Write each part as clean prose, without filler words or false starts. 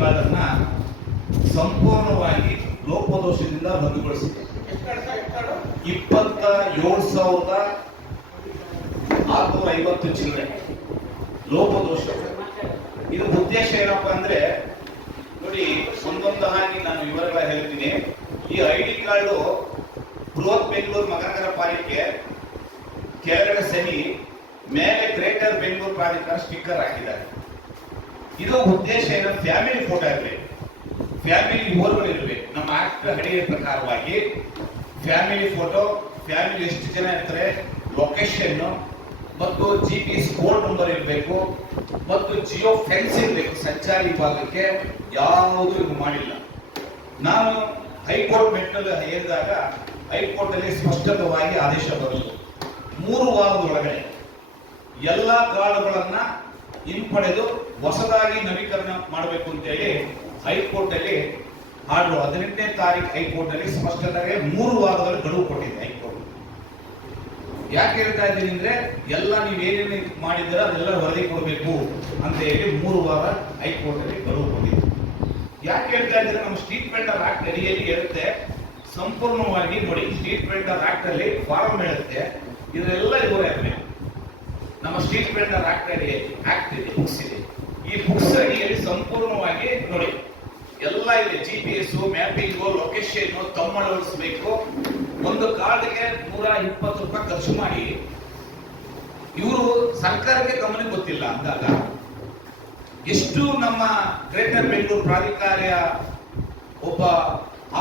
Card ಅನ್ನ ಸಂಪೂರ್ಣವಾಗಿ ಲೋಪದೋಷದಿಂದ ರದ್ದುಗೊಳಿಸಿದೆ. 27,650 ಚಿಲ್ಲರೆ ಲೋಪದೋಷ. ಇದು ಉದ್ದೇಶ ಏನಪ್ಪ ಅಂದ್ರೆ, ನೋಡಿ, ಒಂದೊಂದಾಗಿ ನಾನು ವಿವರಗಳ ಹೇಳ್ತೀನಿ. ಈ ID ಕಾರ್ಡು ಬೃಹತ್ ಬೆಂಗಳೂರು ಮಹಾನಗರ ಪಾಲಿಕೆ ಕೆಳಗಡೆ ಸೆಮಿ, ಮೇಲೆ ಗ್ರೇಟರ್ ಬೆಂಗಳೂರು ಪ್ರಾಧಿಕಾರ ಸ್ಟಿಕ್ಕರ್ ಹಾಕಿದ್ದಾರೆ. ಇದು ಉದ್ದೇಶ ಏನು? ಫ್ಯಾಮಿಲಿ ಫೋಟೋ ಇರಬೇಕು, ಫ್ಯಾಮಿಲಿ ವಿವರಗಳು ಇರಬೇಕು. ನಮ್ಮ ಆಕ್ಟ್ ಅಡಿಯ ಪ್ರಕಾರವಾಗಿ ಫ್ಯಾಮಿಲಿ ಫೋಟೋ, ಫ್ಯಾಮಿಲಿ ಎಷ್ಟು ಜನ ಇರ್ತಾರೆ, ಲೊಕೇಶನ್ ಮತ್ತು GPS ಕೋಡ್ ನಂಬರ್ ಇರಬೇಕು ಮತ್ತು ಜಿಯೋ ಫೆನ್ಸ್ ಇರಬೇಕು. ಸಂಚಾರಿ ವಿಭಾಗಕ್ಕೆ ಯಾವುದೂ ಇದು ಮಾಡಿಲ್ಲ. ನಾನು ಹೈಕೋರ್ಟ್ ಮೆಟ್ಟಿನಲ್ಲಿ ಹೇಳಿದಾಗ ಹೈಕೋರ್ಟ್ ಅಲ್ಲಿ ಸ್ಪಷ್ಟವಾಗಿ ಆದೇಶ ಬರಲಿಲ್ಲ. 3 ವಾರದೊಳಗಡೆ ಎಲ್ಲ ಕಾರ್ಡ್ಗಳನ್ನ ಹಿಂಪಡೆದು ಹೊಸದಾಗಿ ನವೀಕರಣ ಮಾಡಬೇಕು ಅಂತೇಳಿ ಹೈಕೋರ್ಟ್ ಅಲ್ಲಿ ಆರ್ಡರ್ 18ನೇ ತಾರೀಕು ಹೈಕೋರ್ಟ್ ಅಲ್ಲಿ ಸ್ಪಷ್ಟವಾಗಿ 3 ವಾರದಲ್ಲಿ ಗಡುವು ಕೊಟ್ಟಿದೆ ಹೈಕೋರ್ಟ್. ಯಾಕೆ ಹೇಳ್ತಾ ಇದ್ದೀನಿ ಅಂದ್ರೆ, ಎಲ್ಲ ನೀವೇನೇನು ಮಾಡಿದ್ರೆ ಅದೆಲ್ಲ ವರದಿ ಕೊಡಬೇಕು ಅಂತ ಹೇಳಿ 3 ವಾರ ಹೈಕೋರ್ಟ್ ಅಲ್ಲಿ ಗಡುವು ಕೊಟ್ಟಿದೆ. ಯಾಕೆ ಹೇಳ್ತಾ ಇದ್ರೆ, ನಮ್ಮ ಸ್ಟ್ರೀಟ್ ವೆಂಡರ್ ಆಕ್ಟ್ ಅಡಿಯಲ್ಲಿ ಇರುತ್ತೆ ಸಂಪೂರ್ಣವಾಗಿ. ನೋಡಿ, ಸ್ಟ್ರೀಟ್ ವೆಂಡರ್ ಆಕ್ಟ್ ಅಲ್ಲಿ ಫಾರಂ ಹೇಳುತ್ತೆ, ಇದೆಲ್ಲ ಇವರೇ ಇರಬೇಕು. ನಮ್ಮ ಸ್ಟ್ರೀಟ್ ವೆಂಡರ್ ಆಕ್ಟ್ ಅಡಿಯಲ್ಲಿ ಆಕ್ಟ್ ಇದೆ, ಬುಕ್ಸ್ ಇದೆ. ಈ ಬುಕ್ಸ್ ಅಡಿಯಲ್ಲಿ ಸಂಪೂರ್ಣವಾಗಿ ನೋಡಿ ಎಲ್ಲ ಇದೆ. GPS, ಮ್ಯಾಪಿಂಗು, ಲೊಕೇಶನ್ ತಮ್ಮಳವಡಿಸಬೇಕು. ಒಂದು ಕಾರ್ಡ್ಗೆ 120 ರೂಪಾಯಿ ಖರ್ಚು ಮಾಡಿ ಇವರು ಸರ್ಕಾರಕ್ಕೆ ಗಮನಕ್ಕೆ ಗೊತ್ತಿಲ್ಲ ಅಂದಾಗ ಎಷ್ಟು ನಮ್ಮ ಗ್ರೇಟರ್ ಬೆಂಗಳೂರು ಪ್ರಾಧಿಕಾರಿಯ ಒಬ್ಬ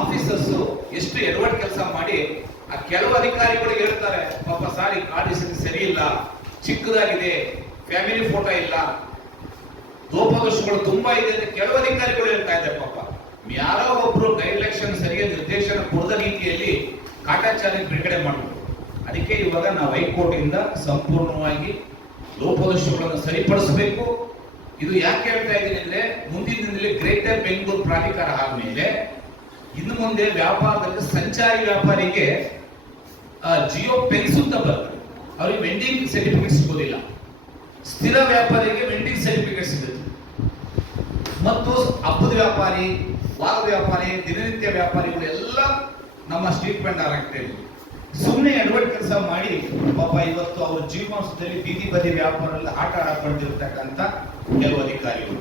ಆಫೀಸರ್ಸ್ ಎಷ್ಟು ಎಡವಟ್ ಕೆಲಸ ಮಾಡಿ ಆ ಕೆಲವು ಅಧಿಕಾರಿಗಳಿಗೆ ಹೇಳ್ತಾರೆ, ಪಾಪ ಸಾರ್ ಈ ಕಾರ್ಡ್ ಸರಿ ಇಲ್ಲ, ಚಿಕ್ಕದಾಗಿದೆ, ಫ್ಯಾಮಿಲಿ ಫೋಟೋ ಇಲ್ಲ, ಲೋಪದೋಷಗಳು ತುಂಬಾ ಇದೆ ಅಂತ ಕೆಲವು ಅಧಿಕಾರಿಗಳು ಹೇಳ್ತಾ ಇದ್ದಾರೆ. ಪಾಪ ಯಾರೋ ಒಬ್ರು ಗೈಡ್ಲೈನ್ ಸರಿಯಾದ ನಿರ್ದೇಶನ ಕೊಡದ ರೀತಿಯಲ್ಲಿ ಕಾಟಾಚಾರಿ ಬಿಡುಗಡೆ ಮಾಡಬಹುದು. ಅದಕ್ಕೆ ಇವಾಗ ನಾವು ಹೈಕೋರ್ಟ್ ಇಂದ ಸಂಪೂರ್ಣವಾಗಿ ಲೋಪದೋಷಗಳನ್ನು ಸರಿಪಡಿಸಬೇಕು. ಇದು ಯಾಕೆ ಹೇಳ್ತಾ ಇದ್ದೀನಿ ಅಂದ್ರೆ, ಮುಂದಿನ ದಿನದಲ್ಲಿ ಗ್ರೇಟರ್ ಬೆಂಗಳೂರು ಪ್ರಾಧಿಕಾರ ಆದ್ಮೇಲೆ ಇನ್ನು ಮುಂದೆ ವ್ಯಾಪಾರದಲ್ಲಿ ಸಂಚಾರಿ ವ್ಯಾಪಾರಿಗೆ ಜಿಯೋ ಪೆನ್ಸ್ ಅಂತ ಬರ್ತದೆ, ಅವ್ರಿಗೆ ವೆಂಡಿಂಗ್ ಸರ್ಟಿಫಿಕೇಟ್ ಸಿಗೋದಿಲ್ಲ. ಸ್ಥಿರ ವ್ಯಾಪಾರಿಗೆ ವೆಂಡಿಂಗ್ ಸರ್ಟಿಫಿಕೇಟ್ ಸಿಗುತ್ತೆ. ಮತ್ತು ಹಬ್ಬದ ವ್ಯಾಪಾರಿ, ವಾರದ ವ್ಯಾಪಾರಿ, ದಿನನಿತ್ಯ ವ್ಯಾಪಾರಿಗಳು ಎಲ್ಲ ನಮ್ಮ ಸ್ಟ್ರೀಟ್ ವೆಂಡರ್ ಆಗ್ತೇವೆ. ಸುಮ್ಮನೆ ಎಡವಟ್ ಕೆಲಸ ಮಾಡಿ ಪಾಪ ಇವತ್ತು ಅವ್ರ ಜೀವನದಲ್ಲಿ ಬೀದಿ ಬದಿ ವ್ಯಾಪಾರದಲ್ಲಿ ಆಟ ಆಡ್ಕೊಂಡಿರ್ತಕ್ಕಂಥ ಕೆಲವು ಅಧಿಕಾರಿಗಳು